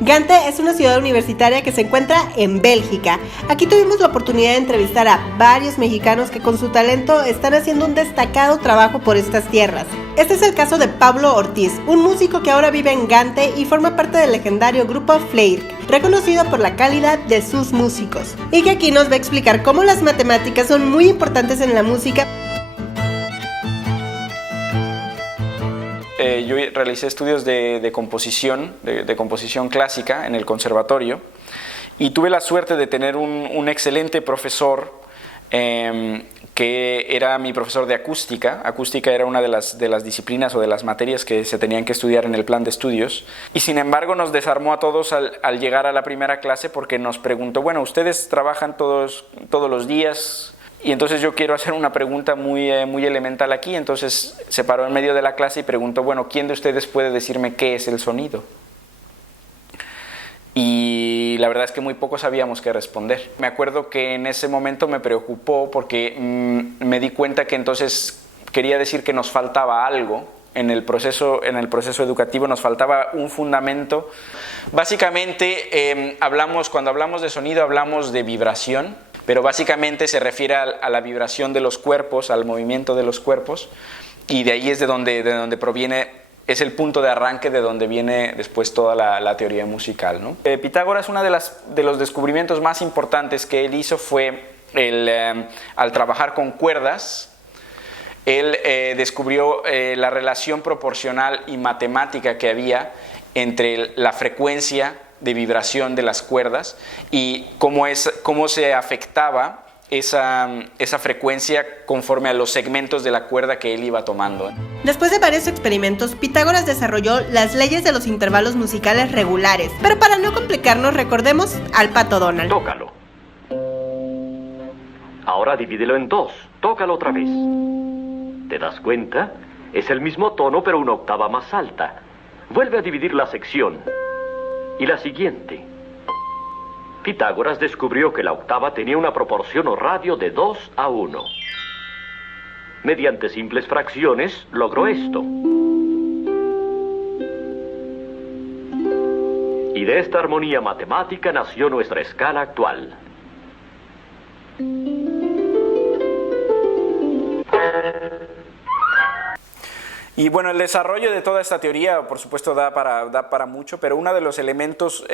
Gante es una ciudad universitaria que se encuentra en Bélgica. Aquí tuvimos la oportunidad de entrevistar a varios mexicanos que con su talento están haciendo un destacado trabajo por estas tierras. Este es el caso de Pablo Ortiz, un músico que ahora vive en Gante y forma parte del legendario grupo Fleirk, reconocido por la calidad de sus músicos, y que aquí nos va a explicar cómo las matemáticas son muy importantes en la música. Yo realicé estudios de composición, de composición clásica en el conservatorio, y tuve la suerte de tener un excelente profesor que era mi profesor de acústica. Acústica era una de las disciplinas o de las materias que se tenían que estudiar en el plan de estudios, y sin embargo nos desarmó a todos al llegar a la primera clase, porque nos preguntó, bueno, ustedes trabajan todos los días, y entonces yo quiero hacer una pregunta muy elemental aquí. Entonces se paró en medio de la clase y preguntó, bueno, ¿quién de ustedes puede decirme qué es el sonido? Y la verdad es que muy pocos sabíamos qué responder. Me acuerdo que en ese momento me preocupó porque me di cuenta que entonces quería decir que nos faltaba algo en el proceso educativo, nos faltaba un fundamento. Básicamente cuando hablamos de sonido hablamos de vibración, pero básicamente se refiere a la vibración de los cuerpos, al movimiento de los cuerpos, y de ahí es de donde proviene, es el punto de arranque de donde viene después toda la teoría musical, ¿no? Pitágoras, uno de los descubrimientos más importantes que él hizo fue al trabajar con cuerdas. Él descubrió la relación proporcional y matemática que había entre la frecuencia de vibración de las cuerdas y cómo se afectaba esa frecuencia conforme a los segmentos de la cuerda que él iba tomando. Después de varios experimentos, Pitágoras desarrolló las leyes de los intervalos musicales regulares. Pero para no complicarnos, recordemos al Pato Donald. Tócalo. Ahora divídelo en dos. Tócalo otra vez. ¿Te das cuenta? Es el mismo tono, pero una octava más alta. Vuelve a dividir la sección. Y la siguiente. Pitágoras descubrió que la octava tenía una proporción o radio de 2:1. Mediante simples fracciones logró esto. Y de esta armonía matemática nació nuestra escala actual. Y bueno, el desarrollo de toda esta teoría, por supuesto, da para mucho, pero uno de los elementos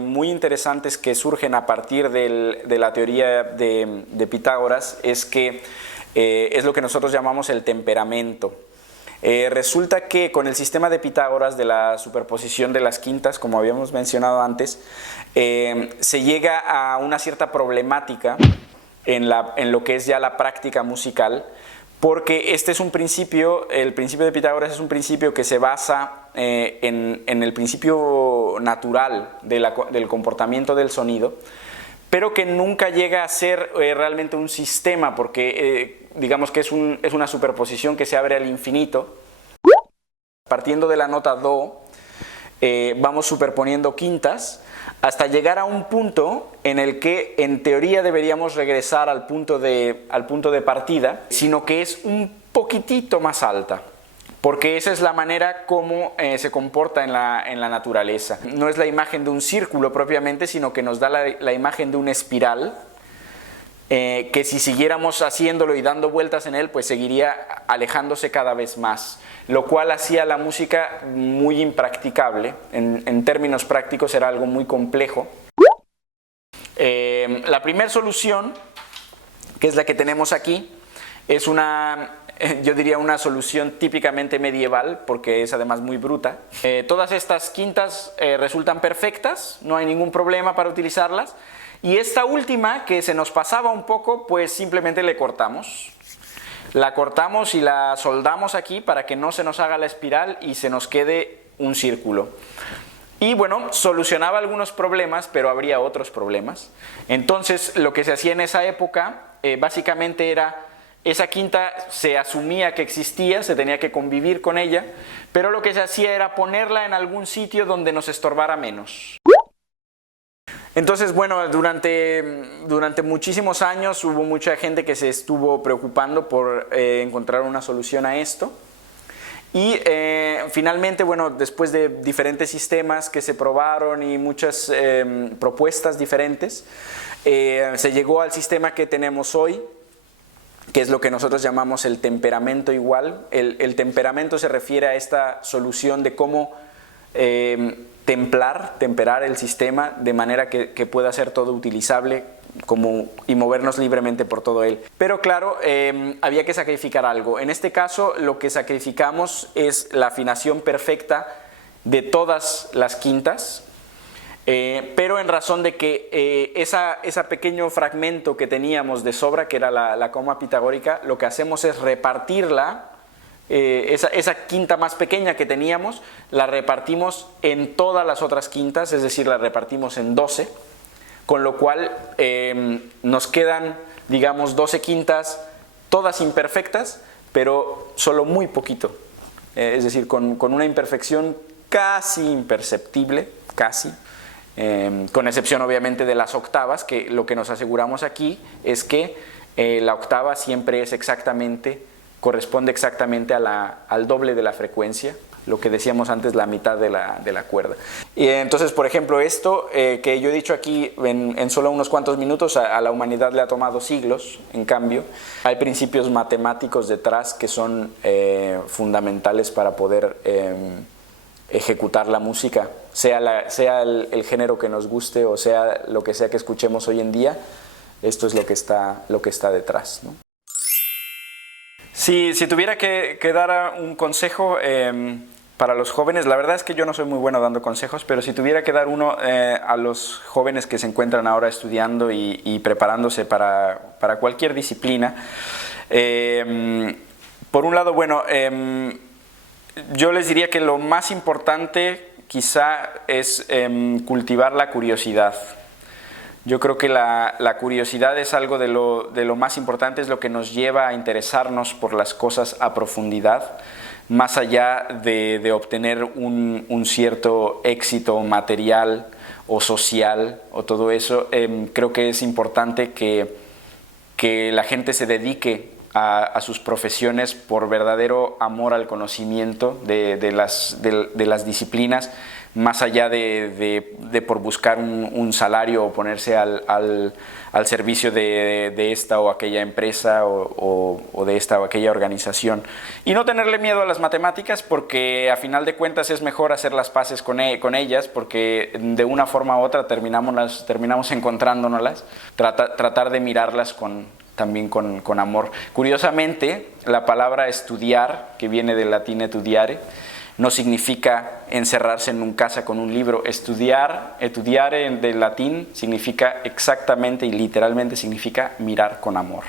muy interesantes que surgen a partir de la teoría de Pitágoras es que es lo que nosotros llamamos el temperamento. Resulta que con el sistema de Pitágoras de la superposición de las quintas, como habíamos mencionado antes, se llega a una cierta problemática en lo que es ya la práctica musical, porque este es un principio, el principio de Pitágoras es un principio que se basa en el principio natural del comportamiento del sonido, pero que nunca llega a ser realmente un sistema, porque digamos que es una superposición que se abre al infinito. Partiendo de la nota Do, vamos superponiendo quintas, hasta llegar a un punto en el que en teoría deberíamos regresar al punto de partida, sino que es un poquitito más alta, porque esa es la manera como se comporta en la naturaleza. No es la imagen de un círculo propiamente, sino que nos da la imagen de una espiral, que si siguiéramos haciéndolo y dando vueltas en él, pues seguiría alejándose cada vez más, lo cual hacía la música muy impracticable. En términos prácticos era algo muy complejo. La primera solución, que es la que tenemos aquí, es yo diría una solución típicamente medieval, porque es además muy bruta. Todas estas quintas resultan perfectas, no hay ningún problema para utilizarlas. Y esta última, que se nos pasaba un poco, pues simplemente le cortamos. La cortamos y la soldamos aquí para que no se nos haga la espiral y se nos quede un círculo. Y bueno, solucionaba algunos problemas, pero habría otros problemas. Entonces, lo que se hacía en esa época, básicamente era, esa quinta se asumía que existía, se tenía que convivir con ella, pero lo que se hacía era ponerla en algún sitio donde nos estorbara menos. Entonces, bueno, durante muchísimos años hubo mucha gente que se estuvo preocupando por encontrar una solución a esto. Y finalmente, bueno, después de diferentes sistemas que se probaron y muchas propuestas diferentes, se llegó al sistema que tenemos hoy, que es lo que nosotros llamamos el temperamento igual. El temperamento se refiere a esta solución de cómo temperar el sistema de manera que pueda ser todo utilizable y movernos libremente por todo él. Pero claro, había que sacrificar algo. En este caso, lo que sacrificamos es la afinación perfecta de todas las quintas, pero en razón de que ese pequeño fragmento que teníamos de sobra, que era la coma pitagórica, lo que hacemos es repartirla. Esa quinta más pequeña que teníamos, la repartimos en todas las otras quintas, es decir, la repartimos en 12, con lo cual nos quedan, digamos, 12 quintas, todas imperfectas, pero solo muy poquito, es decir, con una imperfección casi imperceptible, casi, con excepción obviamente de las octavas, que lo que nos aseguramos aquí es que la octava siempre es corresponde exactamente al doble de la frecuencia, lo que decíamos antes, la mitad de la cuerda. Y entonces, por ejemplo, esto que yo he dicho aquí en solo unos cuantos minutos, a la humanidad le ha tomado siglos. En cambio, hay principios matemáticos detrás que son fundamentales para poder ejecutar la música, sea el género que nos guste o sea lo que sea que escuchemos hoy en día. Esto es lo que está detrás, ¿no? Si tuviera que dar un consejo para los jóvenes, la verdad es que yo no soy muy bueno dando consejos, pero si tuviera que dar uno a los jóvenes que se encuentran ahora estudiando y preparándose para cualquier disciplina, por un lado, bueno, yo les diría que lo más importante quizá es cultivar la curiosidad. Yo creo que la curiosidad es algo de lo más importante, es lo que nos lleva a interesarnos por las cosas a profundidad, más allá de obtener un cierto éxito material o social o todo eso. Creo que es importante que la gente se dedique a sus profesiones por verdadero amor al conocimiento de las disciplinas, más allá de por buscar un salario o ponerse al servicio de esta o aquella empresa o de esta o aquella organización. Y no tenerle miedo a las matemáticas, porque a final de cuentas es mejor hacer las paces con ellas, porque de una forma u otra terminamos encontrándonoslas, tratar de mirarlas también con amor. Curiosamente, la palabra estudiar, que viene del latín etudiare, no significa encerrarse en una casa con un libro. Estudiare del latín significa exactamente y literalmente significa mirar con amor.